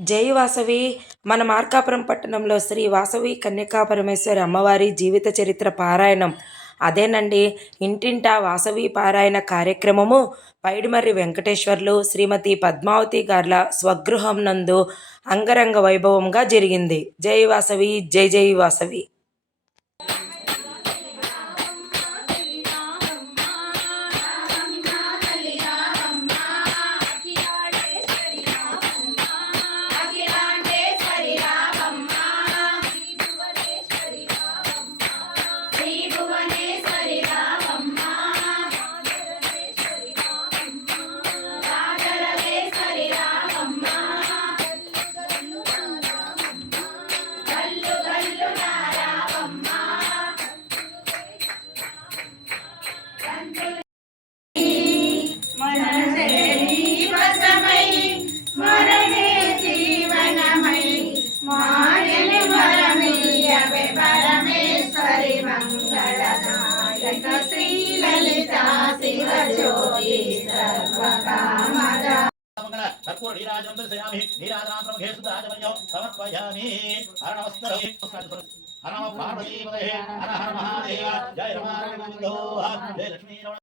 జై వాసవి. మన మార్కాపురం పట్టణంలో శ్రీ వాసవి కన్యకా పరమేశ్వరి అమ్మవారి జీవిత చరిత్ర పారాయణం. అదేనండి ఇంటింటా వాసవి పారాయణ కార్యక్రమము. పైడిమర్రి వెంకటేశ్వర్లు శ్రీమతి పద్మావతి గార్ల స్వగృహం నందు అంగరంగ వైభవంగా జరిగింది. జై వాసవి జై జై వాసవి. కర్పూర నీరాజనం దర్శయామి నీరాజనం ప్రముఖే సుధాజమన్యం సమర్పయామి హర నమస్కారం హర నమ పార్వతీపదే హర హర మహాదేవ జయ రమారమణ జయ లక్ష్మీ రమణ